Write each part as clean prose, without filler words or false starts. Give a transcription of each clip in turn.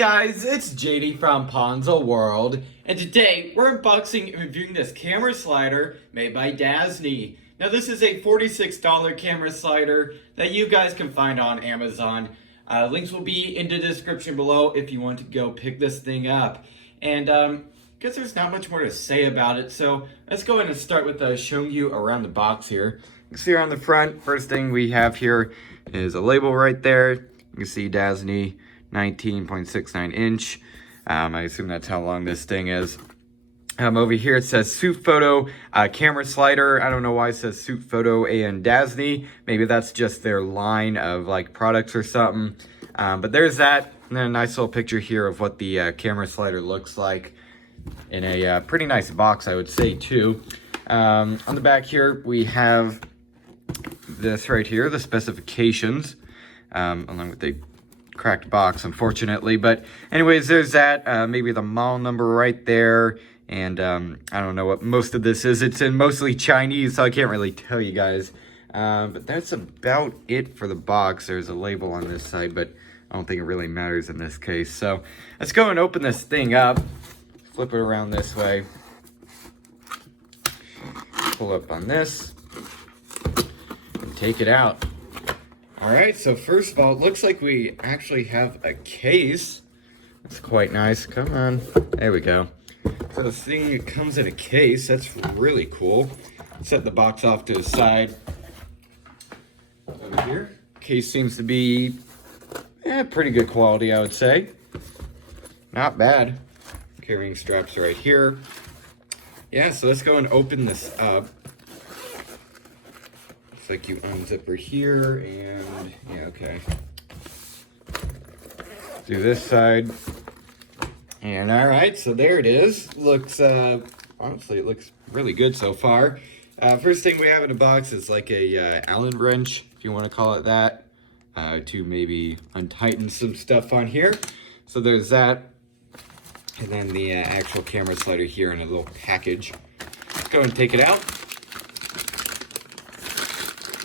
guys, it's JD from Ponzo World, and today we're unboxing and reviewing this camera slider made by Dazzne. Now this is a $46 camera slider that you guys can find on Amazon. Links will be in the description below if you want to go pick this thing up. And I guess there's not much more to say about it, so let's go ahead and start with showing you around the box here. You can see here on the front, first thing we have here is a label right there. You can see Dazzne 19.69 inch. I assume that's how long this thing is. Over here it says Suit Photo camera slider. I don't know why it says Suit Photo and Dazzne. Maybe that's just their line of like products or something. But there's that. And then a nice little picture here of what the camera slider looks like in a pretty nice box, I would say, too. On the back here we have this right here, the specifications, along with the cracked box, unfortunately. But anyways, there's that. Maybe the model number right there. And I don't know what most of this is. It's in mostly Chinese, so I can't really tell you guys. But that's about it for the box. There's a label on this side, but I don't think it really matters in this case. So let's go and open this thing up. Flip it around this way. Pull up on this. And take it out. Alright, so first of all, it looks like we actually have a case. That's quite nice. Come on. There we go. So this thing comes in a case. That's really cool. Set the box off to the side. Over here. Case seems to be pretty good quality, I would say. Not bad. Carrying straps right here. Yeah, so let's go and open this up. Like you unzip her here, and yeah, okay. Do this side, and all right, so there it is. Looks honestly, it looks really good so far. First thing we have in the box is like a Allen wrench, if you want to call it that, to maybe untighten some stuff on here. So there's that, and then the actual camera slider here in a little package. Let's go and take it out.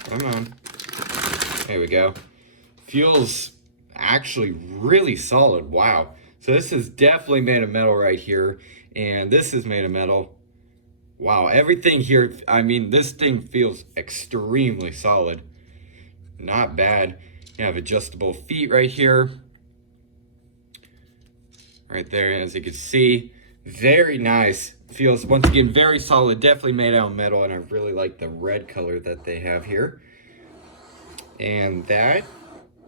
Come on. There we go. Feels actually really solid. Wow. So this is definitely made of metal right here. And this is made of metal. Wow. Everything here, I mean, this thing feels extremely solid. Not bad. You have adjustable feet right here. Right there, as you can see. Very nice. Feels, once again, very solid. Definitely made out of metal, and I really like the red color that they have here. And that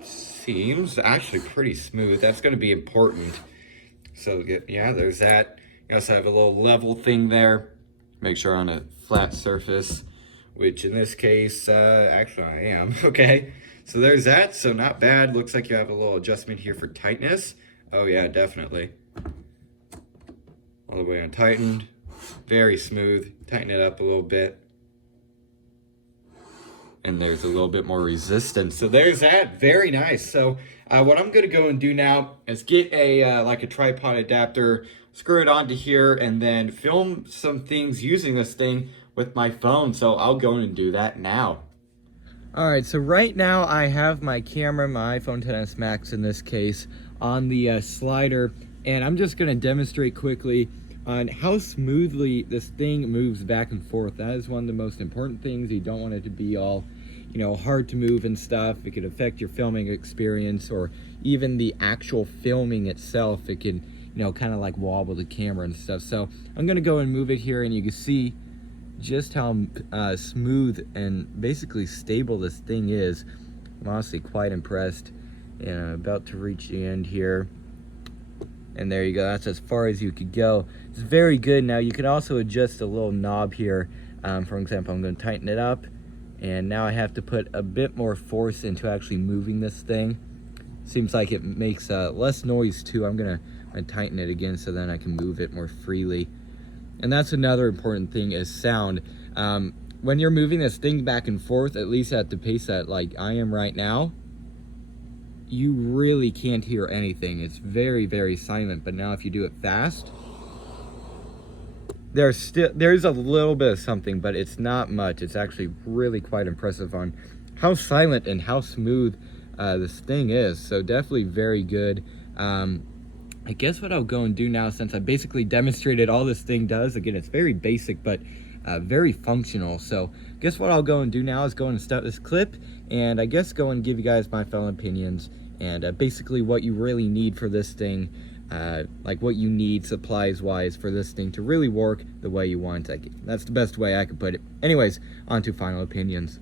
seems actually pretty smooth. That's going to be important. So yeah, there's that. You also have a little level thing there. Make sure on a flat surface, which in this case, actually I am. Okay, so there's that. So not bad. Looks like you have a little adjustment here for tightness. Oh yeah, definitely. All the way untightened. Very smooth. Tighten it up a little bit. And there's a little bit more resistance. So there's that. Very nice. So what I'm going to go and do now is get a like a tripod adapter, screw it onto here, and then film some things using this thing with my phone. So I'll go and do that now. Alright, so right now I have my camera, my iPhone XS Max in this case, on the slider. And I'm just going to demonstrate quickly on how smoothly this thing moves back and forth. That is one of the most important things. You don't want it to be all, you know, hard to move and stuff. It could affect your filming experience, or even the actual filming itself. It can, you know, kind of like wobble the camera and stuff. So I'm going to go and move it here, and you can see just how smooth and basically stable this thing is. I'm honestly quite impressed. And I'm about to reach the end here. And there you go, that's as far as you could go. It's very good. Now you can also adjust a little knob here. For example, I'm going to tighten it up, and now I have to put a bit more force into actually moving this thing. Seems like it makes less noise too. I'm going to tighten it again so then I can move it more freely. And that's another important thing, is sound. When you're moving this thing back and forth, at least at the pace that like I am right now, you really can't hear anything. It's very, very silent. But now if you do it fast, there's a little bit of something, but it's not much. It's actually really quite impressive on how silent and how smooth this thing is. So definitely very good. I guess what I'll go and do now, since I basically demonstrated all this thing does, again, it's very basic, but very functional. So I guess what I'll go and do now is go and start this clip, and I guess go and give you guys my final opinions, and basically what you really need for this thing, like what you need supplies-wise for this thing to really work the way you want it. That's the best way I could put it. Anyways, on to final opinions.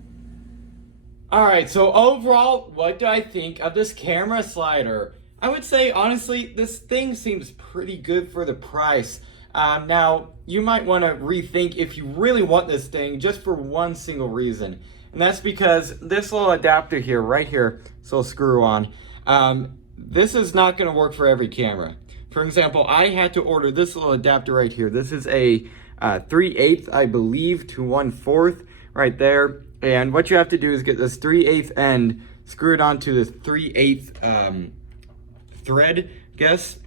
Alright, so overall, what do I think of this camera slider? I would say, honestly, this thing seems pretty good for the price. Now, you might want to rethink if you really want this thing just for one single reason. And that's because this little adapter here, right here, this little screw on, this is not going to work for every camera. For example, I had to order this little adapter right here. This is a 3/8, I believe, to 1/4 right there. And what you have to do is get this 3/8 end, screw it onto this 3/8 thread, I guess,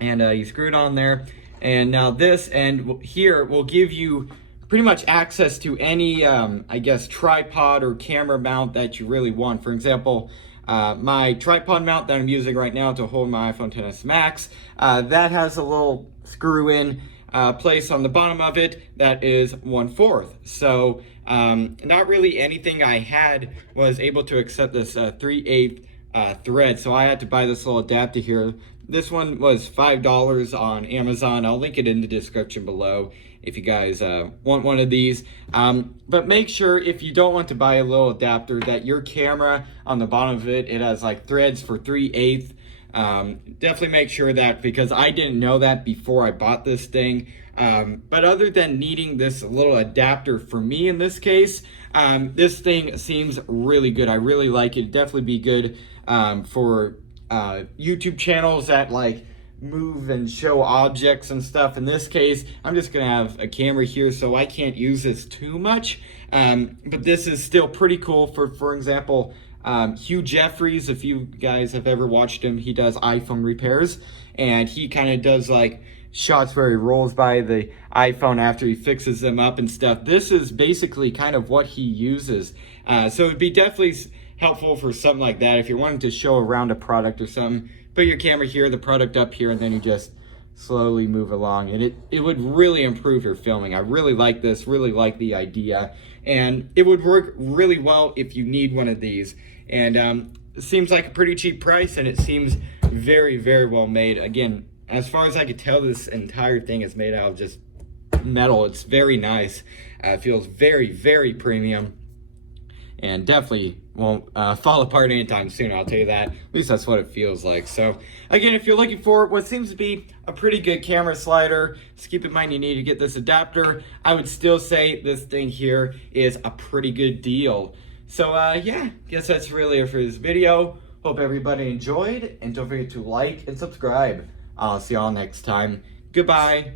and you screw it on there. And now this end here will give you pretty much access to any, I guess, tripod or camera mount that you really want. For example, my tripod mount that I'm using right now to hold my iPhone XS Max, that has a little screw-in place on the bottom of it that is 1/4. So not really anything I had was able to accept this 3/8 thread, so I had to buy this little adapter here. This one was $5 on Amazon. I'll link it in the description below if you guys want one of these. But make sure, if you don't want to buy a little adapter, that your camera on the bottom of it, it has like threads for 3/8. Definitely make sure that, because I didn't know that before I bought this thing. But other than needing this little adapter for me in this case, this thing seems really good. I really like it. It'd definitely be good for YouTube channels that like move and show objects and stuff. In this case, I'm just gonna have a camera here, so I can't use this too much. But this is still pretty cool for example, Hugh Jeffries, if you guys have ever watched him, he does iPhone repairs, and he kind of does like shots where he rolls by the iPhone after he fixes them up and stuff. This is basically kind of what he uses. So it'd be definitely helpful for something like that. If you're wanting to show around a product or something, put your camera here, the product up here, and then you just slowly move along, and it would really improve your filming. I really like this, really like the idea, and it would work really well if you need one of these. And it seems like a pretty cheap price, and it seems very, very well made. Again, as far as I could tell, this entire thing is made out of just metal. It's very nice. It feels very, very premium, and definitely won't fall apart anytime soon, I'll tell you that. At least that's what it feels like. So again, if you're looking for what seems to be a pretty good camera slider, just keep in mind you need to get this adapter. I would still say this thing here is a pretty good deal. So yeah, guess that's really it for this video. Hope everybody enjoyed, and don't forget to like and subscribe. I'll see y'all next time. Goodbye.